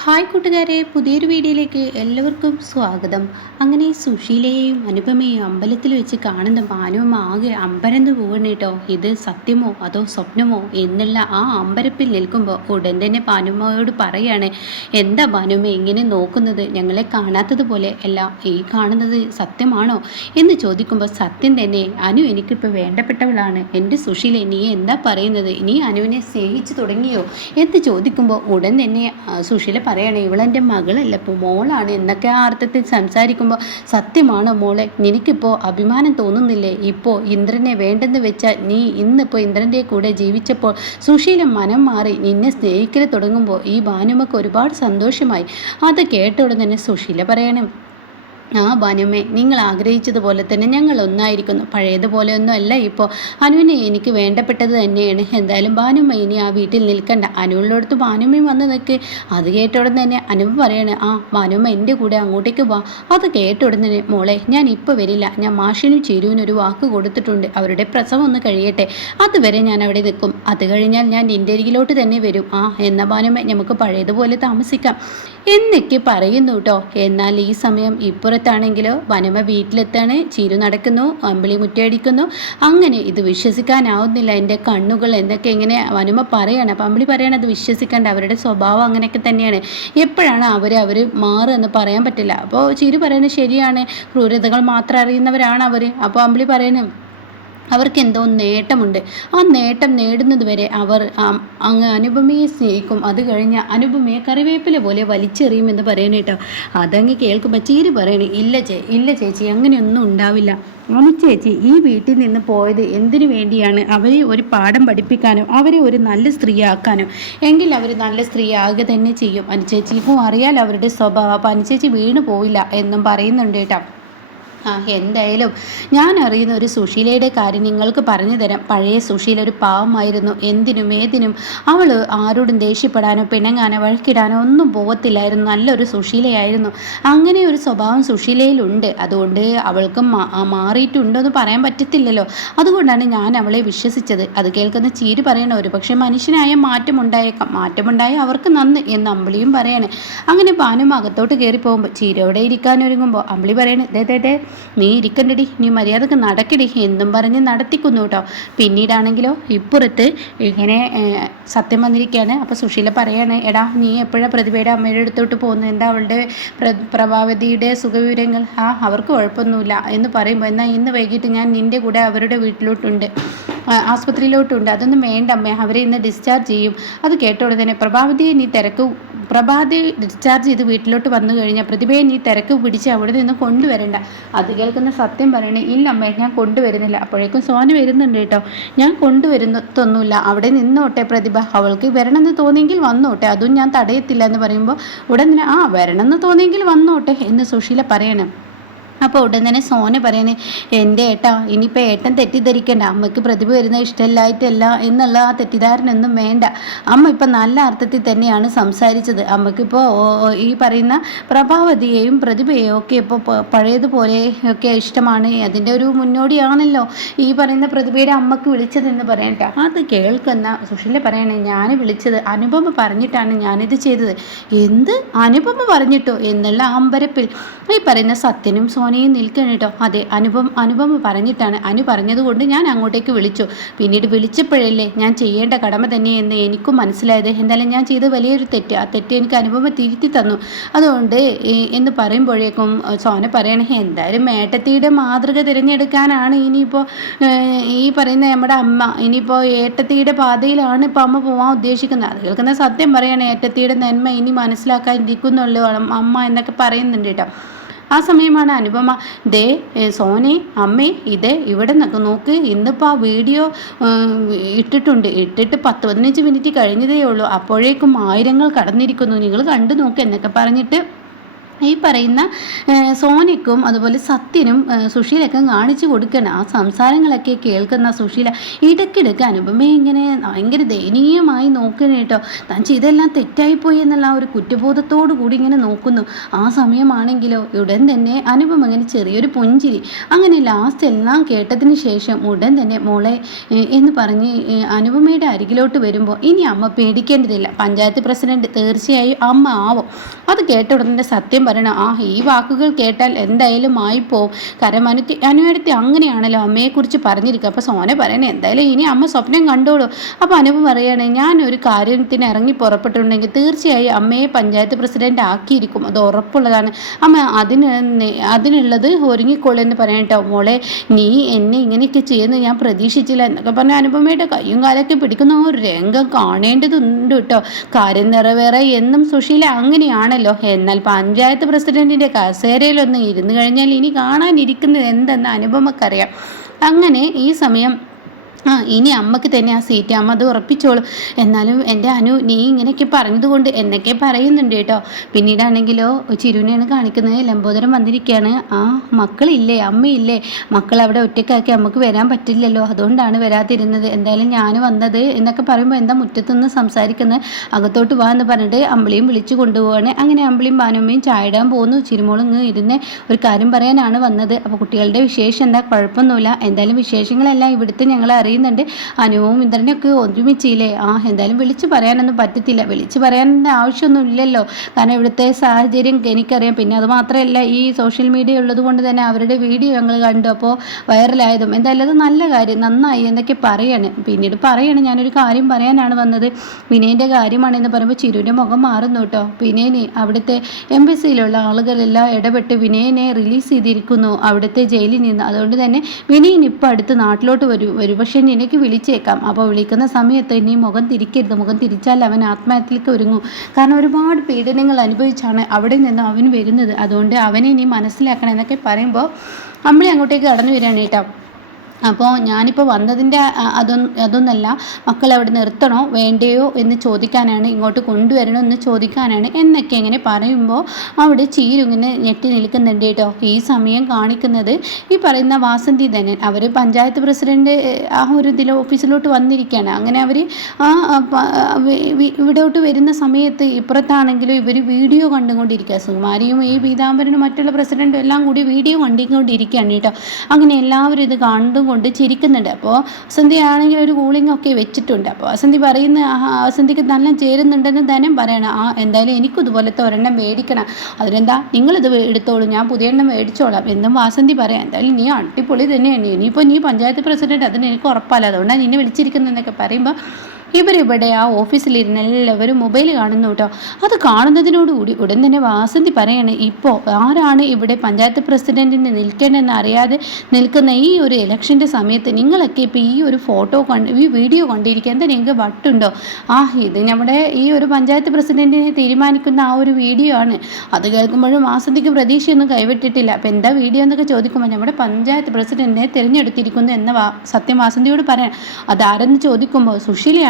Hi കൂട്ടുകാരെ പുതിയൊരു വീഡിയോയിലേക്ക് എല്ലാവർക്കും സ്വാഗതം. അങ്ങനെ സുശീലയെയും അനുപമയെയും അമ്പലത്തിൽ വെച്ച് കാണുന്ന ഭാനുവമ്മ ആകെ അമ്പരന്ന് പോകണം കേട്ടോ. ഇത് സത്യമോ അതോ സ്വപ്നമോ എന്നുള്ള ആ അമ്പരപ്പിൽ നിൽക്കുമ്പോൾ ഉടൻ തന്നെ ഭാനുമ്മയോട് പറയാണ് എന്താ ഭാനുമ്മ ഇങ്ങനെ നോക്കുന്നത്? ഞങ്ങളെ കാണാത്തതുപോലെ അല്ല ഈ കാണുന്നത് സത്യമാണോ? എന്ന് ചോദിക്കുമ്പോൾ സത്യം തന്നെ അനു എനിക്കിപ്പോൾ വേണ്ടപ്പെട്ടവളാണ്. എന്റെ സുശീല നീ എന്താ പറയുന്നത്? നീ അനുവിനെ സ്നേഹിച്ചു തുടങ്ങിയോ? എന്ന് ചോദിക്കുമ്പോൾ ഉടൻ തന്നെ സുശീല പറയണേ ഇവളെന്റെ മകളല്ല? ഇപ്പോൾ മോളാണ് എന്നൊക്കെ ആ അർത്ഥത്തിൽ സംസാരിക്കുമ്പോൾ സത്യമാണ് മോളെ? നിനക്കിപ്പോൾ അഭിമാനം തോന്നുന്നില്ലേ? ഇപ്പോൾ ഇന്ദ്രനെ വേണ്ടെന്ന് വെച്ചാൽ നീ ഇന്നിപ്പോൾ ഇന്ദ്രന്റെ കൂടെ ജീവിച്ചപ്പോൾ സുശീല മനം മാറി നിന്നെ സ്നേഹിക്കൽ തുടങ്ങുമ്പോൾ ഈ ഭാനുമക്ക് ഒരുപാട് സന്തോഷമായി. അത് കേട്ട തന്നെ സുശീല പറയണം ആ ഭാനുമേ നിങ്ങൾ ആഗ്രഹിച്ചതുപോലെ തന്നെ ഞങ്ങൾ ഒന്നായിരിക്കുന്നു. പഴയതുപോലെ ഒന്നും അല്ല ഇപ്പോൾ അനുവിനെ എനിക്ക് വേണ്ടപ്പെട്ടത് തന്നെയാണ്. എന്തായാലും ഭാനുമ്മ ഇനി ആ വീട്ടിൽ നിൽക്കണ്ട. അനുവിനോടത്ത് ഭാനുമ്മയും വന്ന് നിൽക്ക്. അത് കേട്ടോടൻ തന്നെ അനുവ് പറയാണ് ആ ഭാനുമ്മ എന്റെ കൂടെ അങ്ങോട്ടേക്ക് വാ. അത് കേട്ടോടൻ തന്നെ മോളെ ഞാൻ ഇപ്പോൾ വരില്ല. ഞാൻ മാഷിനും ചിരുവിനും ഒരു വാക്ക് കൊടുത്തിട്ടുണ്ട്. അവരുടെ പ്രസവം ഒന്ന് കഴിയട്ടെ. അതുവരെ ഞാൻ അവിടെ നിൽക്കും. അത് കഴിഞ്ഞാൽ ഞാൻ നിന്റെ അരികിലോട്ട് തന്നെ വരും. ആ എന്ന ഭാനുമ്മ നമുക്ക് പഴയതുപോലെ താമസിക്കാം. എന്നൊക്കെ പറയുന്നു കേട്ടോ എന്നാൽ ഈ സമയം ഇപ്പുറത്താണെങ്കിലോ? വനമ വീട്ടിലെത്താണ്. ചിരു നടക്കുന്നു അമ്പിളി മുറ്റയടിക്കുന്നു അങ്ങനെ ഇത് വിശ്വസിക്കാനാവുന്നില്ല. എന്റെ കണ്ണുകൾ എന്നൊക്കെ ഇങ്ങനെ വനമ പറയാണ്. അപ്പം അമ്പിളി പറയണത് വിശ്വസിക്കേണ്ട. അവരുടെ സ്വഭാവം അങ്ങനെയൊക്കെ തന്നെയാണ്. എപ്പോഴാണ് അവർ അവർ മാറുമെന്ന് പറയാൻ പറ്റില്ല? അപ്പോൾ ചിരു പറയുന്നത് ശരിയാണ്. ക്രൂരതകൾ മാത്രം അറിയുന്നവരാണ് അവർ അപ്പോൾ അമ്പിളി പറയുന്നത് അവർക്ക് എന്തോ നേട്ടമുണ്ട്. ആ നേട്ടം നേടുന്നത് വരെ അവർ അങ്ങ് അനുപമയെ സ്നേഹിക്കും. അത് കഴിഞ്ഞ് അനുപമയെ കറിവേപ്പില പോലെ വലിച്ചെറിയുമെന്ന് പറയണ കേട്ടോ അതങ്ങ് കേൾക്കുമ്പോൾ ചീരി പറയണേ ഇല്ല ചേ ഇല്ല ചേച്ചി അങ്ങനെയൊന്നും ഉണ്ടാവില്ല. അനു ചേച്ചി ഈ വീട്ടിൽ നിന്ന് പോയത് എന്തിനു വേണ്ടിയാണ്? അവരെ ഒരു പാഠം പഠിപ്പിക്കാനോ അവരെ ഒരു നല്ല സ്ത്രീ സ്ത്രീയാക്കാനോ. എങ്കിൽ അവർ നല്ല സ്ത്രീ സ്ത്രീയാകുക തന്നെ ചെയ്യും. അനുചേച്ചിക്കും അറിയാലോ അവരുടെ സ്വഭാവം. അനുചേച്ചി വീണു പോയില്ല എന്നും പറയുന്നുണ്ട് കേട്ടോ. ആ എന്തായാലും ഞാൻ അറിയുന്ന ഒരു സുശീലയുടെ കാര്യം നിങ്ങൾക്ക് പറഞ്ഞു തരാം. പഴയ സുശീല ഒരു പാവമായിരുന്നു. എന്തിനും ഏതിനും അവൾ ആരോടും ദേഷ്യപ്പെടാനോ പിണങ്ങാനോ വഴക്കിടാനോ ഒന്നും പോകത്തില്ലായിരുന്നു. നല്ലൊരു സുശീലയായിരുന്നു. അങ്ങനെ ഒരു സ്വഭാവം സുശീലയിലുണ്ട്. അതുകൊണ്ട് അവൾക്ക് മാറിയിട്ടുണ്ടോ എന്ന് പറയാൻ പറ്റത്തില്ലല്ലോ. അതുകൊണ്ടാണ് ഞാൻ അവളെ വിശ്വസിച്ചത്. അത് കേൾക്കുന്ന ചീര് പറയണ ഒരു പക്ഷേ മനുഷ്യനായ മാറ്റമുണ്ടായേക്കാം. മാറ്റമുണ്ടായ അവർക്ക് നന്ന് എന്ന് അമ്പിളിയും പറയണേ. അങ്ങനെ പാനും അകത്തോട്ട് കയറി പോകുമ്പോൾ ചീരയോടെ ഇരിക്കാൻ ഒരുങ്ങുമ്പോൾ അമ്പിളി പറയണേ ദേ ദേ നീ ഇരിക്കണ്ടടി നീ മര്യാദയ്ക്ക് നടക്കടി എന്നും പറഞ്ഞ് നടത്തിക്കുന്നു കേട്ടോ പിന്നീടാണെങ്കിലോ ഇപ്പുറത്ത് ഇങ്ങനെ സത്യം വന്നിരിക്കുകയാണ് അപ്പോൾ സുശീല പറയാണ് എടാ നീ എപ്പോഴാണ് പ്രതിഭയുടെ അമ്മയുടെ അടുത്തോട്ട് പോകുന്നു? എന്താ അവളുടെ പ്ര പ്രഭാവതിയുടെ സുഖവിവരങ്ങൾ? ആ അവർക്ക് കുഴപ്പമൊന്നുമില്ല. എന്ന് പറയുമ്പോൾ എന്നാൽ ഇന്ന് വൈകിട്ട് ഞാൻ നിന്റെ കൂടെ അവരുടെ വീട്ടിലോട്ടുണ്ട്. ആസ്പത്രിയിലോട്ടുണ്ട്. അതൊന്നും വേണ്ട അമ്മേ. അവരെ ഇന്ന് ഡിസ്ചാർജ് ചെയ്യും. അത് കേട്ട ഉടനെ തന്നെ പ്രഭാവതിയെ നീ തിരക്ക് പ്രഭാതി ഡിസ്ചാർജ് ചെയ്ത് വീട്ടിലോട്ട് വന്നു കഴിഞ്ഞാൽ പ്രതിഭയെ നീ തിരക്ക് പിടിച്ച് അവിടെ നിന്ന് കൊണ്ടുവരണ്ട. അത് കേൾക്കുന്ന സത്യം പറയണേ ഇല്ല അമ്മേ ഞാൻ കൊണ്ടുവരുന്നില്ല. അപ്പോഴേക്കും സോന വരുന്നുണ്ട് കേട്ടോ. ഞാൻ കൊണ്ടുവരുന്നതൊന്നുമില്ല. അവിടെ നിന്നോട്ടെ പ്രതിഭ. അവൾക്ക് വരണമെന്ന് തോന്നിയെങ്കിൽ വന്നോട്ടെ. അതും ഞാൻ തടയത്തില്ല എന്ന് പറയുമ്പോൾ ഉടനെ ആ വരണമെന്ന് തോന്നിയെങ്കിൽ വന്നോട്ടെ എന്ന് സുശീല പറയണം. അപ്പോൾ ഉടൻ തന്നെ സോന പറയണേ എന്റെ ഏട്ടാ ഇനിയിപ്പോൾ ഏട്ടൻ തെറ്റിദ്ധരിക്കേണ്ട. അമ്മയ്ക്ക് പ്രതിഭ വരുന്ന ഇഷ്ടമില്ലായിട്ടല്ല എന്നുള്ള ആ തെറ്റിദ്ധാരണയൊന്നും വേണ്ട. അമ്മ ഇപ്പം നല്ല അർത്ഥത്തിൽ തന്നെയാണ് സംസാരിച്ചത്. അമ്മയ്ക്കിപ്പോൾ ഈ പറയുന്ന പ്രഭാവതിയെയും പ്രതിഭയെയും ഒക്കെ ഇപ്പോൾ പഴയതുപോലെ ഒക്കെ ഇഷ്ടമാണ്. അതിന്റെ ഒരു മുന്നോടിയാണല്ലോ ഈ പറയുന്ന പ്രതിഭയുടെ അമ്മയ്ക്ക് വിളിച്ചതെന്ന് പറയണ്ട. അത് കേൾക്കുന്ന സുശീല പറയണേ ഞാൻ വിളിച്ചത് അനുപമ പറഞ്ഞിട്ടാണ് ഞാനിത് ചെയ്തത്. എന്ത്? അനുപമ പറഞ്ഞിട്ടോ? എന്നുള്ള അമ്പരപ്പിൽ ഈ പറയുന്ന സത്യനും സോനയും നിൽക്കണം കേട്ടോ അതെ അനുപം അനുപമ പറഞ്ഞിട്ടാണ്. അനു പറഞ്ഞതുകൊണ്ട് ഞാൻ അങ്ങോട്ടേക്ക് വിളിച്ചു. പിന്നീട് വിളിച്ചപ്പോഴല്ലേ ഞാൻ ചെയ്യേണ്ട കടമ തന്നെയെന്ന് എനിക്കും മനസ്സിലായത്. എന്തായാലും ഞാൻ ചെയ്ത വലിയൊരു തെറ്റ്. ആ തെറ്റ് എനിക്ക് അനുപമ തിരുത്തി തന്നു. അതുകൊണ്ട് എന്ന് പറയുമ്പോഴേക്കും സോന പറയണേ എന്തായാലും മേട്ടത്തിയുടെ മാതൃക തിരഞ്ഞെടുക്കാനാണ് ഇനിയിപ്പോൾ ഈ പറയുന്ന നമ്മുടെ അമ്മ. ഇനിയിപ്പോൾ ഏട്ടത്തിയുടെ പാതയിലാണ് ഇപ്പോൾ അമ്മ പോകാൻ ഉദ്ദേശിക്കുന്നത്. അത് കേൾക്കുന്ന സത്യം പറയണേ ഏട്ടത്തിയുടെ നന്മ ഇനി മനസ്സിലാക്കാൻ ഇരിക്കുന്നുള്ളൂ അമ്മ എന്നൊക്കെ പറയുന്നുണ്ട് കേട്ടോ ആ സമയമാണ് അനുപമ. ദേ സോനെ അമ്മേ ഇതേ ഇവിടെ നിന്നൊക്കെ നോക്ക്. ഇന്നിപ്പോൾ ആ വീഡിയോ ഇട്ടിട്ടുണ്ട്. ഇട്ടിട്ട് പത്ത് പതിനഞ്ച് മിനിറ്റ് കഴിഞ്ഞതേ ഉള്ളൂ. അപ്പോഴേക്കും ആയിരങ്ങൾ കടന്നിരിക്കുന്നു. നിങ്ങൾ കണ്ടു നോക്ക് എന്നൊക്കെ പറഞ്ഞിട്ട് ഈ പറയുന്ന സോനിക്കും അതുപോലെ സത്യനും സുശീലക്കും കാണിച്ചു കൊടുക്കണം ആ സംസാരങ്ങളൊക്കെ കേൾക്കുന്ന സുശീല ഇടയ്ക്കിടയ്ക്ക് അനുപമ ഇങ്ങനെ ഭയങ്കര ദയനീയമായി നോക്കണം കേട്ടോ. താൻ ചെയ്തെല്ലാം തെറ്റായിപ്പോയി എന്നുള്ള ഒരു കുറ്റബോധത്തോടു കൂടി ഇങ്ങനെ നോക്കുന്നു. ആ സമയമാണെങ്കിലോ ഉടൻ തന്നെ അനുപമ ഇങ്ങനെ ചെറിയൊരു പുഞ്ചിരി അങ്ങനെ ലാസ്റ്റ് എല്ലാം കേട്ടതിന് ശേഷം ഉടൻ തന്നെ മോളെ എന്ന് പറഞ്ഞ് അനുപമയുടെ അരികിലോട്ട് വരുമ്പോൾ ഇനി അമ്മ പേടിക്കേണ്ടതില്ല. പഞ്ചായത്ത് പ്രസിഡന്റ് തീർച്ചയായും അമ്മ ആവും. അത് കേട്ട ഉടനെ സത്യം പറയണം ആ ഈ വാക്കുകൾ കേട്ടാൽ എന്തായാലും ആയിപ്പോവും അനു അനുവരുത്തി അങ്ങനെയാണല്ലോ അമ്മയെക്കുറിച്ച് പറഞ്ഞിരിക്കുക. അപ്പോൾ സോന പറയണേ എന്തായാലും ഇനി അമ്മ സ്വപ്നം കണ്ടോളൂ. അപ്പോൾ അനുപ് ഞാൻ ഒരു കാര്യത്തിന് ഇറങ്ങി പുറപ്പെട്ടിട്ടുണ്ടെങ്കിൽ തീർച്ചയായും അമ്മയെ പഞ്ചായത്ത് പ്രസിഡന്റ് ആക്കിയിരിക്കും. അത് ഉറപ്പുള്ളതാണ്. അമ്മ അതിന് അതിനുള്ളത് ഒരുങ്ങിക്കോളൂ എന്ന് പറയട്ടോ മോളെ നീ എന്നെ ഇങ്ങനെയൊക്കെ ചെയ്യുന്നു ഞാൻ പ്രതീക്ഷിച്ചില്ല എന്നൊക്കെ പറഞ്ഞ അനുപമയുടെ കയ്യും കാലൊക്കെ പിടിക്കുന്ന ഒരു രംഗം കാണേണ്ടതുണ്ട് കേട്ടോ കാര്യം നിറവേറെ എന്നും സുശീല അങ്ങനെയാണല്ലോ. എന്നാൽ പഞ്ചായത്ത് പ്രസിഡന്റിന്റെ കസേരയിലൊന്ന് ഇരുന്ന് കഴിഞ്ഞാൽ ഇനി കാണാനിരിക്കുന്നത് എന്തെന്ന് അനുപമക്കറിയാം. അങ്ങനെ ഈ സമയം ആ ഇനി അമ്മയ്ക്ക് തന്നെ ആ സീറ്റ് അമ്മ അത് ഉറപ്പിച്ചോളും. എന്നാലും എന്റെ അനു നീ ഇങ്ങനെയൊക്കെ പറഞ്ഞതുകൊണ്ട് എന്നൊക്കെ പറയുന്നുണ്ട് കേട്ടോ. പിന്നീടാണെങ്കിലോ ചിരുവിനെയാണ് കാണിക്കുന്നത്. ലംബോദരം വന്നിരിക്കുകയാണ്. ആ മക്കളില്ലേ? അമ്മയില്ലേ? മക്കൾ അവിടെ ഒറ്റയ്ക്കാക്കി അമ്മയ്ക്ക് വരാൻ പറ്റില്ലല്ലോ. അതുകൊണ്ടാണ് വരാതിരുന്നത്. എന്തായാലും ഞാൻ വന്നത് എന്നൊക്കെ പറയുമ്പോൾ എന്താ മുറ്റത്തുനിന്ന് സംസാരിക്കുന്നത്? അകത്തോട്ട് വാ എന്ന് പറഞ്ഞിട്ട് അമ്പിളിയും വിളിച്ചു കൊണ്ടുപോവാണ്. അങ്ങനെ അമ്പിളിയും ബാനുമ്മയും ചായ ഇടാൻ പോകുന്നു ചിരുമോളും ഇങ്ങ് ഇരുന്ന് ഒരു കാര്യം പറയാനാണ് വന്നത്. അപ്പോൾ കുട്ടികളുടെ വിശേഷം എന്താ? കുഴപ്പമൊന്നുമില്ല. എന്തായാലും വിശേഷങ്ങളെല്ലാം ഇവിടുത്തെ ഞങ്ങൾ അറിയുന്നുണ്ട് അനുവും ഇന്ദ്രനൊക്കെ ഒരുമിച്ചില്ലേ? ആ എന്തായാലും വിളിച്ചു പറയാനൊന്നും പറ്റത്തില്ല. വിളിച്ചു പറയാനൊന്നും ആവശ്യമൊന്നും ഇല്ലല്ലോ കാരണം ഇവിടുത്തെ സാഹചര്യം എനിക്കറിയാം. പിന്നെ അത് മാത്രമല്ല ഈ സോഷ്യൽ മീഡിയ ഉള്ളത് കൊണ്ട് തന്നെ അവരുടെ വീഡിയോ ഞങ്ങൾ കണ്ടു. അപ്പോൾ വൈറലായതും. എന്തായാലും അത് നല്ല കാര്യം. നന്നായി എന്നൊക്കെ പറയാണ്. പിന്നീട് പറയാണ്. ഞാനൊരു കാര്യം പറയാനാണ് വന്നത്. വിനയന്റെ കാര്യമാണെന്ന് പറയുമ്പോൾ ചിരുവിന്റെ മുഖം മാറുന്നു കേട്ടോ. വിനയന് അവിടുത്തെ എംബസിയിലുള്ള ആളുകളെല്ലാം ഇടപെട്ട് വിനയനെ റിലീസ് ചെയ്തിരിക്കുന്നു. അവിടുത്തെ ജയിലിൽ നിന്ന്. അതുകൊണ്ട് തന്നെ വിനയൻ ഇപ്പോൾ അടുത്ത് നാട്ടിലോട്ട് വരും. വരും. നിനക്ക് വിളിച്ചേക്കാം. അപ്പോൾ വിളിക്കുന്ന സമയത്ത് ഇനി മുഖം തിരിക്കരുത്. മുഖം തിരിച്ചാൽ അവൻ ആത്മഹത്യയിലേക്ക് ഒരുങ്ങും. കാരണം ഒരുപാട് പീഡനങ്ങൾ അനുഭവിച്ചാണ് അവിടെ നിന്ന് അവൻ വരുന്നത്. അതുകൊണ്ട് അവനെ ഇനി മനസ്സിലാക്കണം എന്നൊക്കെ പറയുമ്പോൾ അമ്മളി അങ്ങോട്ടേക്ക് കടന്നു വരികയാണ് കേട്ടോ. അപ്പോൾ ഞാനിപ്പോൾ വന്നതിന്റെ അതൊന്ന് അതൊന്നും അതൊന്നല്ല മക്കൾ അവിടെ നിർത്തണോ വേണ്ടയോ എന്ന് ചോദിക്കാനാണ് ഇങ്ങോട്ട് കൊണ്ടുവരണോ എന്ന് ചോദിക്കാനാണ് എന്നൊക്കെ ഇങ്ങനെ പറയുമ്പോൾ അവിടെ ചീരുങ്ങനെ ഞെട്ടി നിൽക്കുന്നുണ്ട് കേട്ടോ. ഈ സമയം കാണിക്കുന്നത് ഈ പറയുന്ന വാസന്തി തന്നെ. അവർ പഞ്ചായത്ത് പ്രസിഡന്റ് ആ ഒരു ഇതിൽ ഓഫീസിലോട്ട് വന്നിരിക്കുകയാണ്. അങ്ങനെ അവർ ആ ഇവിടോട്ട് വരുന്ന സമയത്ത് ഇപ്പുറത്താണെങ്കിലും ഇവർ വീഡിയോ കണ്ടുകൊണ്ടിരിക്കുക. സുകുമാരിയും ഈ പീതാംബരനും മറ്റുള്ള പ്രസിഡന്റും എല്ലാം കൂടി വീഡിയോ കണ്ടുകൊണ്ടിരിക്കുകയാണ് കേട്ടോ. അങ്ങനെ എല്ലാവരും ഇത് കണ്ടും കൊണ്ട് ചിരിക്കുന്നുണ്ട്. അപ്പോൾ വസന്തി ആണെങ്കിൽ ഒരു കൂളിംഗ് ഒക്കെ വെച്ചിട്ടുണ്ട്. അപ്പോൾ വസന്തി പറയുന്ന വസന്തിക്ക് നല്ല ചേരുന്നുണ്ടെന്ന് ധനം പറയണം. ആ എന്തായാലും എനിക്കും ഇതുപോലത്തെ ഒരെണ്ണം മേടിക്കണം. അതിനെന്താ നിങ്ങളിത് എടുത്തോളൂ. ഞാൻ പുതിയ എണ്ണം മേടിച്ചോളാം എന്നും വാസന്തി പറയാം. എന്തായാലും നീ അടിപൊളി തന്നെയാണ് ഇനിയിപ്പോൾ നീ പഞ്ചായത്ത് പ്രസിഡന്റ്. അതിന് എനിക്ക് ഉറപ്പല്ല. അതുകൊണ്ടാണ് നിന്നെ വിളിച്ചിരിക്കുന്നതെന്നൊക്കെ പറയുമ്പോൾ ഇവരിവിടെ ആ ഓഫീസിലിരുന്ന് എല്ലാവരും മൊബൈൽ കാണുന്നു കേട്ടോ അത് കാണുന്നതിനോടുകൂടി ഉടൻ തന്നെ വാസന്തി പറയാണ് ഇപ്പോൾ ആരാണ് ഇവിടെ പഞ്ചായത്ത് പ്രസിഡന്റിന് നിൽക്കേണ്ടതെന്ന് അറിയാതെ നിൽക്കുന്ന ഈ ഒരു ഇലക്ഷന്റെ സമയത്ത് നിങ്ങളൊക്കെ ഇപ്പോൾ ഈ ഒരു ഫോട്ടോ കണ്ട് ഈ വീഡിയോ കണ്ടിരിക്കുക എന്താ നിങ്ങൾക്ക് വട്ടുണ്ടോ? ആ ഇത് നമ്മുടെ ഈ ഒരു പഞ്ചായത്ത് പ്രസിഡന്റിനെ തീരുമാനിക്കുന്ന ആ ഒരു വീഡിയോ ആണ്. അത് കേൾക്കുമ്പോഴും വാസന്തിക്ക് പ്രതീക്ഷയൊന്നും കൈവിട്ടിട്ടില്ല. അപ്പോൾ എന്താ വീഡിയോ എന്നൊക്കെ ചോദിക്കുമ്പോൾ നമ്മുടെ പഞ്ചായത്ത് പ്രസിഡന്റിനെ തിരഞ്ഞെടുത്തിരിക്കുന്നു എന്ന സത്യം വാസന്തിയോട് പറയാം അതാരെന്ന് ചോദിക്കുമ്പോൾ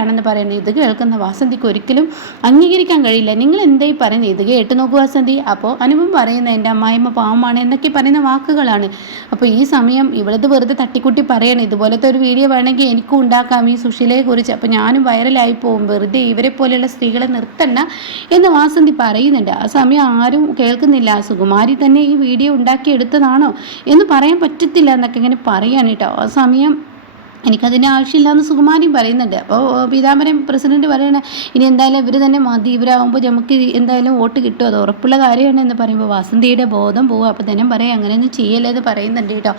സുശീലയാണെന്ന് പറയുന്നത് ഇത് കേൾക്കുന്ന വാസന്തിക്ക് ഒരിക്കലും അംഗീകരിക്കാൻ കഴിയില്ല. നിങ്ങൾ എന്തായി പറയുന്നത്? ഇത് കേട്ട് നോക്കൂ വാസന്തി. അപ്പോൾ അനുപം പറയുന്നത് എന്റെ അമ്മായിമ്മ പാവമാണ് എന്നൊക്കെ പറയുന്ന വാക്കുകളാണ്. അപ്പോൾ ഈ സമയം ഇവളത് വെറുതെ തട്ടിക്കുട്ടി പറയണം. ഇതുപോലത്തെ ഒരു വീഡിയോ വേണമെങ്കിൽ എനിക്കും ഉണ്ടാക്കാം ഈ സുശീലയെ കുറിച്ച്. അപ്പോൾ ഞാനും വൈറലായി പോകും വെറുതെ ഇവരെ പോലെയുള്ള സ്ത്രീകളെ നിർത്തണ്ട എന്ന് വാസന്തി പറയുന്നുണ്ട്. ആ സമയം ആരും കേൾക്കുന്നില്ല. സുകുമാരി തന്നെ ഈ വീഡിയോ ഉണ്ടാക്കിയെടുത്തതാണോ എന്ന് പറയാൻ പറ്റത്തില്ല എന്നൊക്കെ ഇങ്ങനെ പറയാണ് കേട്ടോ. ആ സമയം എനിക്കതിന്റെ ആവശ്യമില്ലാന്ന് സുകുമാരി പറയുന്നുണ്ട്. അപ്പോൾ പീതാംബരൻ പ്രസിഡന്റ് പറയണ ഇനി എന്തായാലും ഇവർ തന്നെ മതി. ഇവരാകുമ്പോൾ നമുക്ക് എന്തായാലും വോട്ട് കിട്ടും. അത് ഉറപ്പുള്ള കാര്യമാണ് എന്ന് പറയുമ്പോൾ വാസന്തിയുടെ ബോധം പോകും അപ്പോൾ തന്നെ പറയാം അങ്ങനെയൊന്നും ചെയ്യല്ലേ എന്ന് പറയുന്നുണ്ട് കേട്ടോ.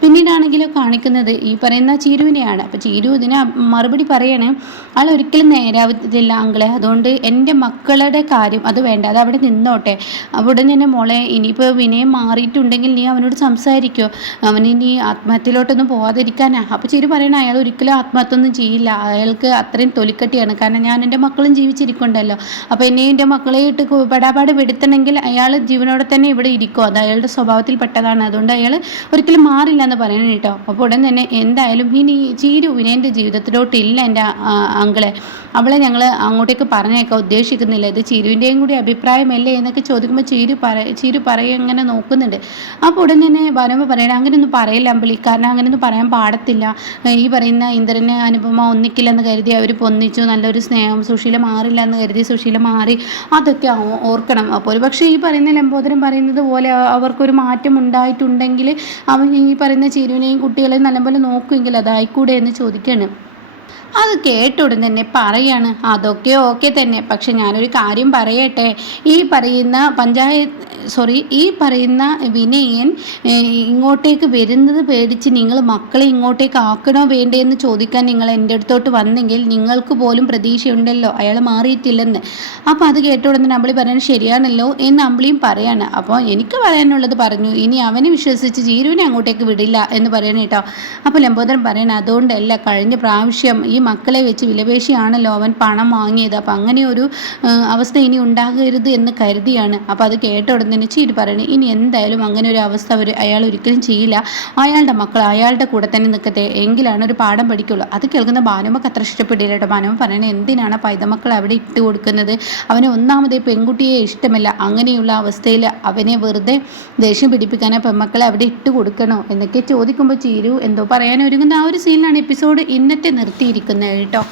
പിന്നീടാണെങ്കിലും കാണിക്കുന്നത് ഈ പറയുന്ന ചീരുവിനെയാണ്. അപ്പോൾ ചീരു ഇതിന് മറുപടി പറയണേ ആൾ ഒരിക്കലും നേരാവത്തില്ല അങ്കിളെ. അതുകൊണ്ട് എന്റെ മക്കളുടെ കാര്യം അത് വേണ്ട. അത് അവിടെ നിന്നോട്ടെ. അവിടെ തന്നെ മോളെ ഇനിയിപ്പോൾ വിനയം മാറിയിട്ടുണ്ടെങ്കിൽ നീ അവനോട് സംസാരിക്കുമോ അവനിനി ആത്മഹത്യയിലോട്ടൊന്നും പോകാതിരിക്കാനാ അപ്പോൾ ചീരു പറയണ പറയണ അയാൾ ഒരിക്കലും ആത്മഹത്യ ഒന്നും ചെയ്യില്ല. അയാൾക്ക് അത്രയും തൊലിക്കട്ടിയാണ്. കാരണം ഞാൻ എന്റെ മക്കളും ജീവിച്ചിരിക്കുന്നുണ്ടല്ലോ അപ്പോൾ എന്നെയും എന്റെ മക്കളെ ഇട്ട് പെടാപാട് വെടുത്തണമെങ്കിൽ അയാൾ ജീവനോടെ തന്നെ ഇവിടെ ഇരിക്കും. അത് അയാളുടെ സ്വഭാവത്തിൽ പെട്ടതാണ്. അതുകൊണ്ട് അയാൾ ഒരിക്കലും മാറില്ല എന്ന് പറയണം കേട്ടോ. അപ്പോൾ ഉടൻ തന്നെ എന്തായാലും ഇനി ചീരു വിനയന്റെ ജീവിതത്തിലോട്ടില്ല എന്റെ അങ്കിളെ. അവളെ ഞങ്ങൾ അങ്ങോട്ടേക്ക് പറഞ്ഞേക്കാൻ ഉദ്ദേശിക്കുന്നില്ല. ഇത് ചീരുവിന്റെയും കൂടി അഭിപ്രായമല്ലേ എന്നൊക്കെ ചോദിക്കുമ്പോൾ ചീരു പറ ചീരു പറയുക അങ്ങനെ നോക്കുന്നുണ്ട്. അപ്പോൾ ഉടൻ തന്നെ ഭാനുമ പറയണം അങ്ങനെയൊന്നും പറയില്ല അമ്പിളി. കാരണം അങ്ങനെയൊന്നും പറയാൻ പാടത്തില്ല. ഈ പറയുന്ന ഇന്ദ്രന് അനുപമ ഒന്നിക്കില്ലെന്ന് കരുതി അവർ പൊന്നിച്ചു നല്ലൊരു സ്നേഹം സുശീല മാറില്ല എന്ന് കരുതി സുശീല മാറി. അതൊക്കെ ഓർക്കണം. അപ്പോൾ ഒരു പക്ഷേ ഈ പറയുന്ന ലംബോദരൻ പറയുന്നത് പോലെ അവർക്കൊരു മാറ്റം ഉണ്ടായിട്ടുണ്ടെങ്കിൽ അവൻ ഈ പറയുന്ന ചിരുവിനെയും കുട്ടികളെയും നല്ലപോലെ നോക്കുമെങ്കിൽ അതായിക്കൂടെ എന്ന് ചോദിക്കുകയാണ് അത് കേട്ട ഉടൻ തന്നെ പറയാണ്. അതൊക്കെ ഓക്കെ തന്നെ. പക്ഷെ ഞാനൊരു കാര്യം പറയട്ടെ. ഈ പറയുന്ന പഞ്ചായത്ത് സോറി ഈ പറയുന്ന വിനയൻ ഇങ്ങോട്ടേക്ക് വരുന്നത് പേടിച്ച് നിങ്ങൾ മക്കളെ ഇങ്ങോട്ടേക്ക് ആക്കണോ വേണ്ടേ എന്ന് ചോദിക്കാൻ നിങ്ങൾ എന്റെ അടുത്തോട്ട് വന്നെങ്കിൽ നിങ്ങൾക്ക് പോലും പ്രതീക്ഷയുണ്ടല്ലോ. അയാൾ മാറിയിട്ടില്ലെന്ന്. അപ്പോൾ അത് കേട്ട ഉടനെ അമ്പിളി പറയുന്നത് ശരിയാണല്ലോ എന്ന് അമ്പിളിയും പറയാണ്. അപ്പോൾ എനിക്ക് പറയാനുള്ളത് പറഞ്ഞു ഇനി അവനെ വിശ്വസിച്ച് ജീരുവിനെ അങ്ങോട്ടേക്ക് വിടില്ല എന്ന് പറയണേട്ടോ അപ്പോൾ ലംബോദരൻ പറയണം അതുകൊണ്ടല്ല കഴിഞ്ഞ പ്രാവശ്യം ഈ മക്കളെ വെച്ച് വിലപേശിയാണല്ലോ അവൻ പണം വാങ്ങിയത്. അപ്പം അങ്ങനെ ഒരു അവസ്ഥ ഇനി ഉണ്ടാകരുത് എന്ന് കരുതിയാണ്. അപ്പം അത് കേട്ട ഉടൻ തന്നെ ചീരി ഇനി എന്തായാലും അങ്ങനെ ഒരു അവസ്ഥ അവർ അയാൾ ഒരിക്കലും ചെയ്യില്ല. അയാളുടെ മക്കൾ അയാളുടെ കൂടെ തന്നെ നിൽക്കത്തെ എങ്കിലാണ് ഒരു പാഠം പഠിക്കുള്ളൂ. അത് കേൾക്കുന്ന ഭാനുമക്ക് അത്ര ഇഷ്ടപ്പെട്ടില്ല കേട്ടോ. ഭാനുമ പറയണേ എന്തിനാണ് പൈതമക്കൾ അവിടെ ഇട്ട് കൊടുക്കുന്നത്? അവന് ഒന്നാമതേ പെൺകുട്ടിയെ ഇഷ്ടമല്ല. അങ്ങനെയുള്ള അവസ്ഥയിൽ അവനെ വെറുതെ ദേഷ്യം പിടിപ്പിക്കാനോ പെൺമക്കളെ അവിടെ ഇട്ട് കൊടുക്കണോ? എന്നൊക്കെ ചോദിക്കുമ്പോൾ ചീരു എന്തോ പറയാൻ ഒരുങ്ങുന്ന ആ ഒരു സീനിലാണ് എപ്പിസോഡ് ഇന്നത്തെ നിർത്തിയിരിക്കുന്നത്. കേട്ടോ.